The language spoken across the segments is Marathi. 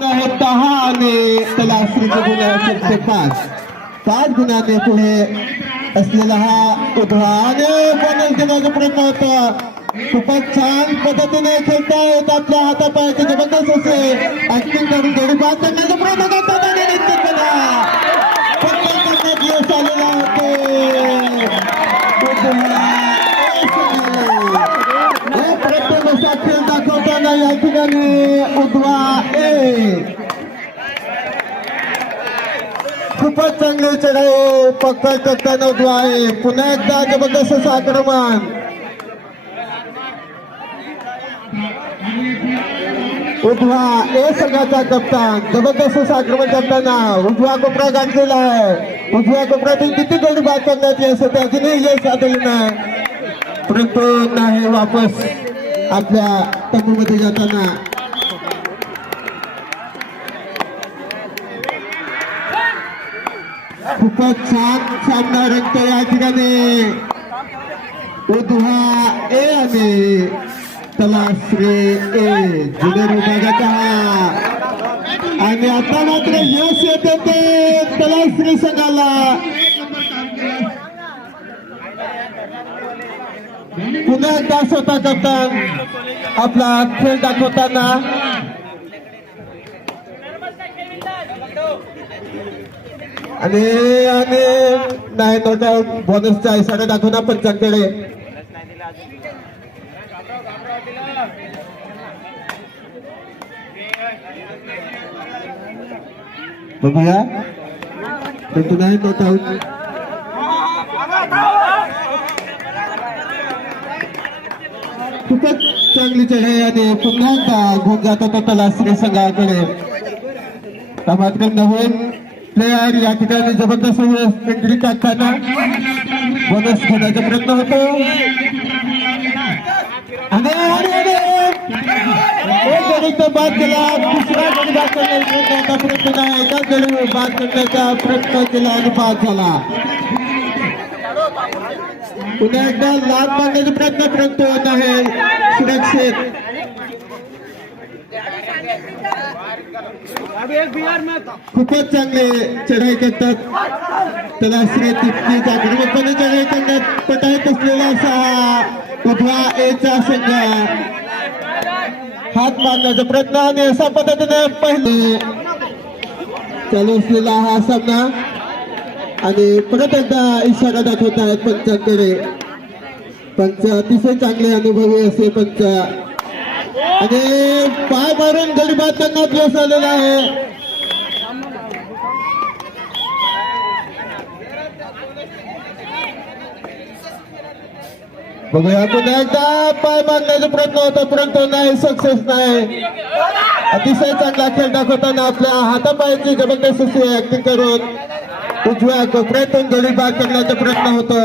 आहे दहा आणि त्याला गुन्हे पाच. पाच गुन्ह्याने पुढे असलेला हा उधळा आणि बोनस देण्याचा प्रयत्न होता. खूपच छान पद्धतीने खेळता येत आपल्या हातापायाचे जबरदस्त असे. ऍक्टिंग करून थोडी बाद करण्याचा प्रयत्न करतात आणि निश्चितपणे दाखवताना या ठिकाणी उधवा ए खूपच चांगले चढाई पकड करताना उधवा आहे पुन्हा एकदा जबरदस्त असं आक्रमण ए संघाचा कप्तान जबरदस्त असं आक्रमण करताना उजवा कोपरा गाठलेला आहे उजव्या कोपऱ्यातून किती गोडी बाद करण्यात येत होते अजूनही यश आलेलं नाही परंतु नाही वापस आपल्या तंबूमध्ये जाताना. खूपच छान सामना रंगतो या ठिकाणी. उद्वा ए आणि तलाश्री ए जुनेर विभागाचा आणि आता मात्र यश येते ते तलाश्री संघाला. पुन्हा एकदा स्वतः कप्तान. आपला खेळ दाखवताना. आणि आणि नाही नो डाऊट बोनसचा इशारा दाखवणार पंचांकडे बघूया. परंतु नाही नो खूपच चांगली चढाई आणि पुन्हा एकदा घेऊन जात होता त्याला श्री संघाकडे तर मात्र नवीन प्लेयर या ठिकाणी जबरदस्त हो, एंट्री टाकताना बोनस घेण्याचा प्रयत्न होतो. आणि आणि- एक गडी बाद केला. दुसरा गडी बाद करण्याचा प्रयत्न नाही. गडी बाद करण्याचा प्रयत्न केला आणि बाद झाला. पुन्हा एकदा लाभ मागण्याचा प्रयत्न परंतु होत आहे. सुरक्षित खूपच चांगले चढाई करतात. त्याला श्री तितकी जागरूकपणे चढाई करण्यात पटायत असलेला असा उभा एचा संघ. हात मारण्याचा प्रयत्न आणि अशा पद्धतीने पहिले चालू असलेला हा सामना. आणि परत एकदा इशारा दाखवत आहेत पंचांकडे. पंच अतिशय चांगले अनुभवी असे पंच. आणि पाय मारून गरीबात त्यांना करण्यात आलेला आहे. बघूया पुन्हा एकदा पाय मारण्याचा प्रयत्न होता परंतु नाही सक्सेस नाही. अतिशय चांगला खेळ दाखवताना आपल्या हातापायाची जबरदस्त अशी ऍक्टिंग करून उजव्या कोपऱ्यातून गडी बाद करण्याचा प्रयत्न होतो.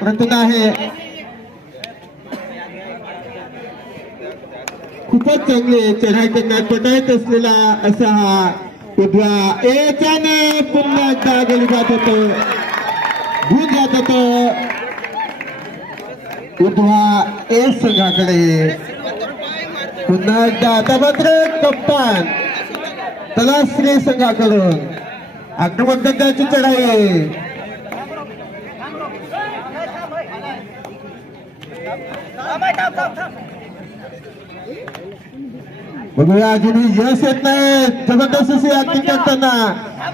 परंतु आहे. खूपच चांगले चढाई पटायत असलेला असा हा उजवा याच्याने पुन्हा एकदा गेली जात होतो. घेऊन जात होतो. उजवा ए संघाकडे. पुन्हा एकदा आता मात्र कप्तान त्याला श्री संघाकडून. आक्रमक त्याची चढाई. आहे बघूया अजूनही यश येत नाही. जबरदस्त अशी ऍक्टिंग करताना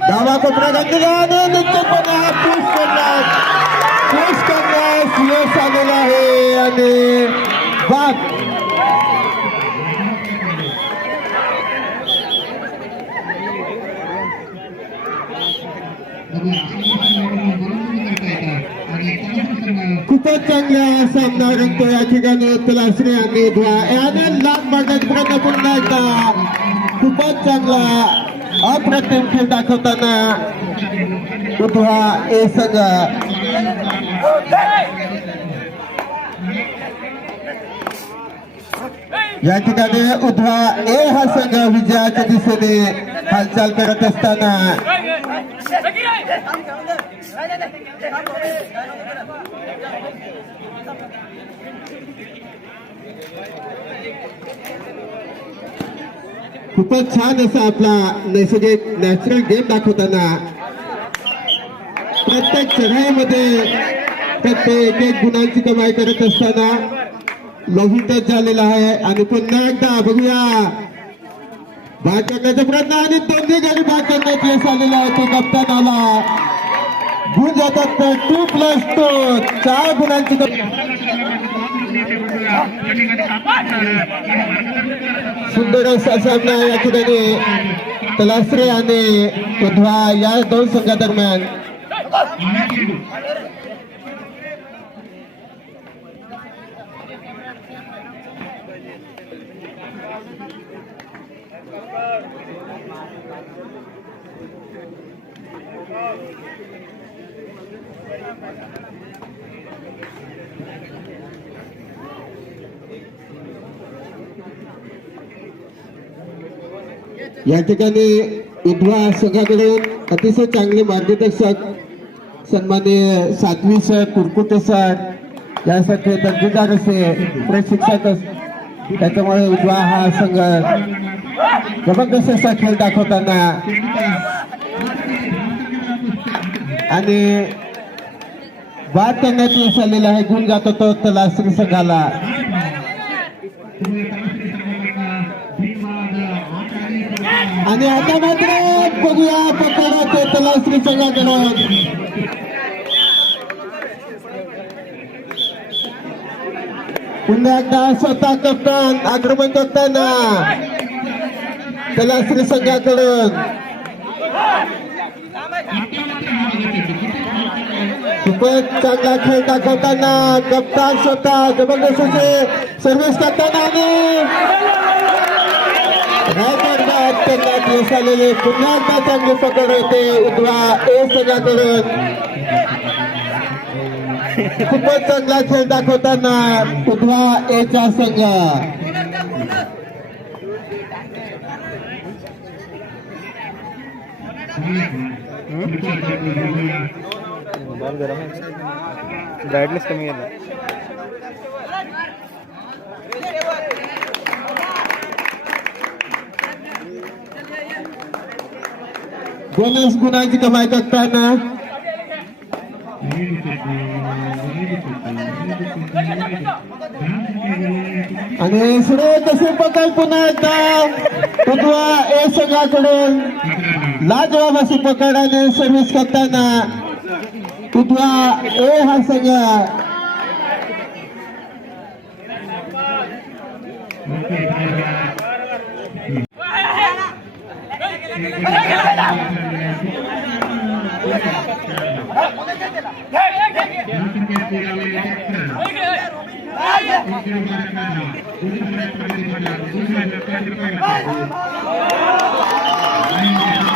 डावा कोपरा घातलेला आणि निश्चितपणे पुश करण्यास पुश करण्यास यश आलेला आहे. आणि बाद खूपच चांगला सामना रंगतो या ठिकाणी तलाश्री आणि याने लांब भागात प्रयत्न पुन्हा एकदा खूपच चांगला अप्रतिम खेळ दाखवताना उठवा ए संघ या ठिकाणी उद्वा ए हा संघ विजयाच्या दिशेने हालचाल करत असताना. खूपच छान असा आपला नैसर्गिक नॅचरल गेम दाखवताना प्रत्येक चढाईमध्ये प्रत्येक एक गुणांची कमाई करत असताना लोही टच झालेला आहे. आणि पुन्हा एकदा बघूया. भाग करण्याचा प्रयत्न आणि दोन्ही गाडी भाग करण्यात यश आलेला आहे तो कप्तान आला. गुण जातात तर टू प्लस टू चार गुणांची सुंदर असा सामना या ठिकाणी. तलासरे आणि उधवा या दोन संघादरम्यान. या ठिकाणी उधवा संघाकडून अतिशय चांगले मार्गदर्शक सन्माननीय सातवी सर कुरकुटे सर यासारखे दर्जेदार असे प्रशिक्षक त्याच्यामुळे उजवा हा संघ जबरदस्त असा खेळ दाखवताना आणि बाद त्यांना यश आलेला आहे. गुण जातो तो तलासरी संघाला आणि आता मात्र बघूया पकडा तलासरी संघाकडे पुन्हा एकदा स्वतः कप्तान आक्रमण करताना तलासरी संघाकडून खूपच चांगला खेळ दाखवताना कप्तान स्वतः जबरदस्त असे सर्व्हिस करताना आणि त्यांना यश आलेले पुन्हा एकदा चांगली पकड होते उजवा ए संघाकडून खूपच चांगला खेळ दाखवताना उजवा एचा संघ. बॉल गरम आहे ब्राईटनेस कमी गेला बोनस गुणांची कमाई करताना आणि सुरू तसे पकड पुन्हा एकदा? उजवा ए संघाकडून लाजवाब अशी पकड आणि सर्व्हिस करताना. उजवा ए हा संघ आणि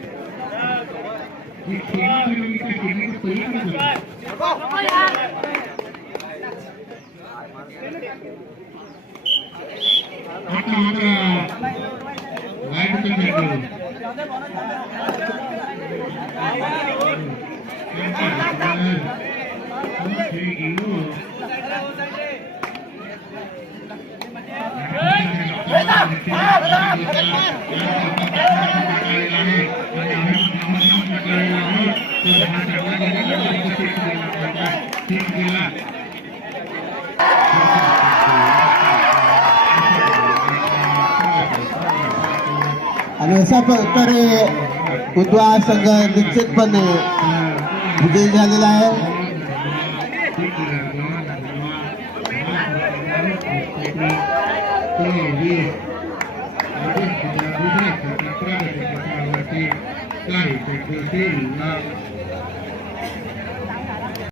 అట్లా లైట్ పెట్టాడు Thank you. आणि अशा प्रकारे उद्वा संघ निश्चितपणे विजयी झालेला आहे Yeah. Lain di.